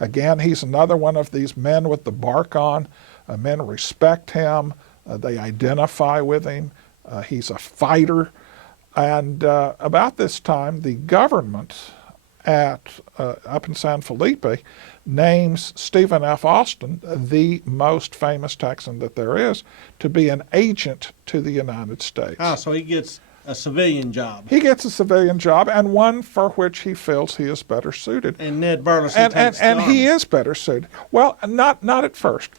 Again, he's another one of these men with the bark on. Men respect him. They identify with him. He's a fighter. And about this time, the government up in San Felipe names Stephen F. Austin, the most famous Texan that there is, to be an agent to the United States. Ah, so he gets a civilian job. He gets a civilian job, and one for which he feels he is better suited. And Ned Burleson takes the and army. he is better suited. Well, not at first.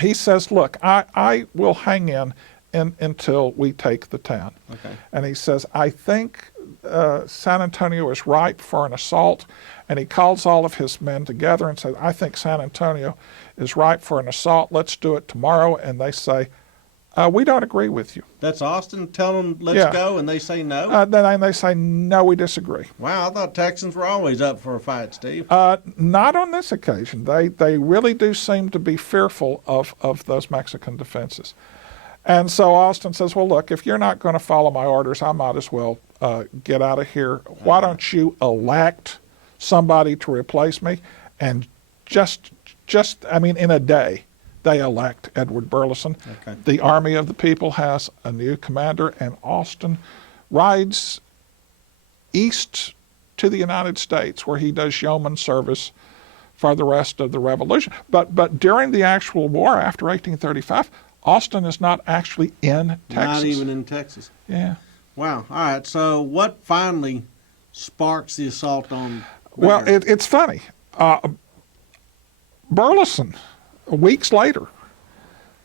He says, look, I will hang in until we take the town. Okay. And he says, I think San Antonio is ripe for an assault. And he calls all of his men together and says, I think San Antonio is ripe for an assault. Let's do it tomorrow. And they say, we don't agree with you. That's Austin telling them, let's go, and they say no? Then they say, no, we disagree. Wow, I thought Texans were always up for a fight, Steve. Not on this occasion. They really do seem to be fearful of those Mexican defenses. And so Austin says, well, look, if you're not going to follow my orders, I might as well get out of here. Why don't you elect somebody to replace me? And in a day, they elect Edward Burleson. Okay. The Army of the People has a new commander, and Austin rides east to the United States, where he does yeoman service for the rest of the Revolution. But during the actual war after 1835, Austin is not actually in Texas. Not even in Texas. Yeah. Wow. All right. So what finally sparks the assault on Béxar? Well, it's funny. Burleson, weeks later,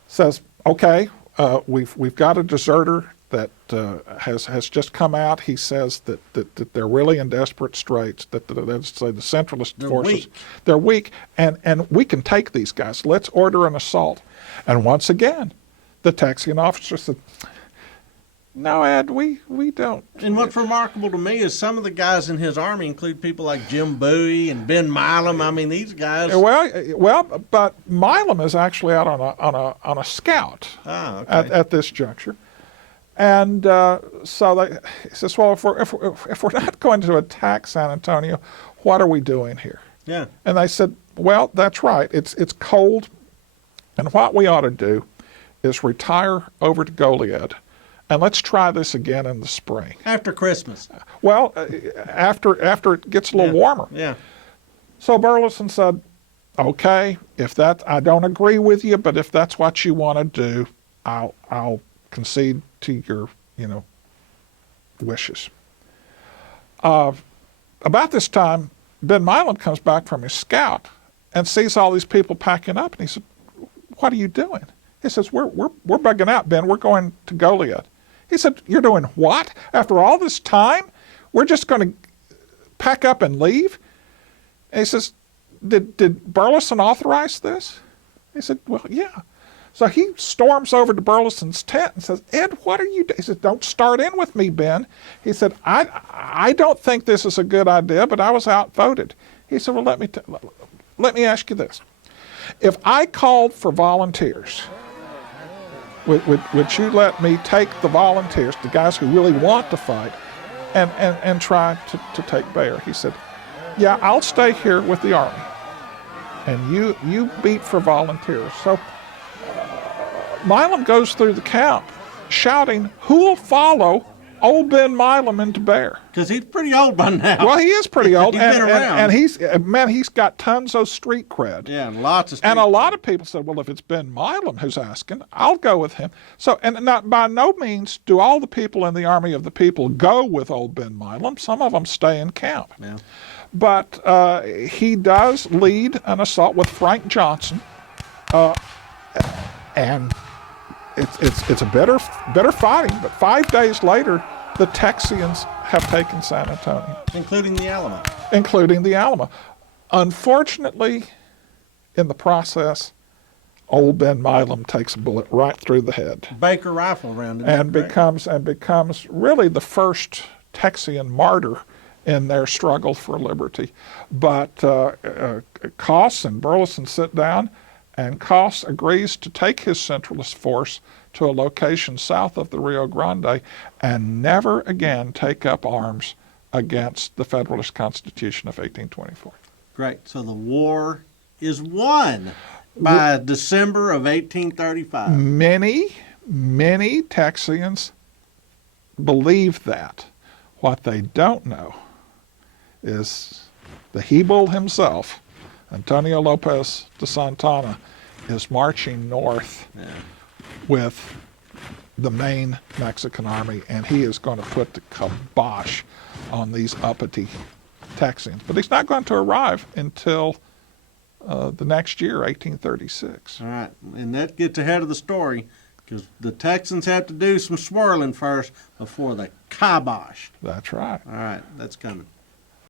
says, "Okay, we've got a deserter that has just come out." He says that they're really in desperate straits. That the centralist forces, they're weak, and we can take these guys. Let's order an assault. And once again, the Texian officer said, "No, Ed, we don't." And what's remarkable to me is some of the guys in his army include people like Jim Bowie and Ben Milam. I mean, these guys. Well, but Milam is actually out on a scout at this juncture, and so he says, "Well, if we're not going to attack San Antonio, what are we doing here?" Yeah. And they said, "Well, that's right. It's cold, and what we ought to do is retire over to Goliad. And let's try this again in the spring." After Christmas. Well, after it gets a little warmer. Yeah. So Burleson said, "Okay, I don't agree with you, but if that's what you want to do, I'll concede to your, wishes." About this time, Ben Milam comes back from his scout and sees all these people packing up, and he said, "What are you doing?" He says, "We're bugging out, Ben. We're going to Goliad." He said, "You're doing what? After all this time, we're just going to pack up and leave?" And he says, Did Burleson authorize this?" He said, "Well, yeah." So he storms over to Burleson's tent and says, "Ed, what are you doing?" He said, "Don't start in with me, Ben." He said, I don't think this is a good idea, but I was outvoted." He said, "Well, let me ask you this. If I called for volunteers, would you let me take the volunteers, the guys who really want to fight, and try to take Béxar?" He said, "Yeah, I'll stay here with the army, and you beat for volunteers." So Milam goes through the camp shouting, "Who'll follow old Ben Milam into Béxar?" Because he's pretty old by now. Well, he is pretty old. He's been around. And he's got tons of street cred. Yeah, and lots of street And a cred. lot of people said, "Well, if it's Ben Milam who's asking, I'll go with him." So, and not by no means do all the people in the Army of the People go with old Ben Milam. Some of them stay in camp. Yeah. But he does lead an assault with Frank Johnson, and it's a better fighting. But 5 days later, the Texians have taken San Antonio, Including the Alamo. Unfortunately, in the process, old Ben Milam takes a bullet right through the head, Baker rifle round. and becomes really the first Texian martyr in their struggle for liberty. But Coss and Burleson sit down, and Coss agrees to take his centralist force to a location south of the Rio Grande and never again take up arms against the Federalist Constitution of 1824. Great. So the war is won by December of 1835. Many Texians believe that. What they don't know is the Hebel himself, Antonio Lopez de Santana, is marching north with the main Mexican army, and he is going to put the kibosh on these uppity Texians. But he's not going to arrive until the next year, 1836. All right. And that gets ahead of the story because the Texans have to do some swirling first before they kibosh. That's right. All right. That's coming.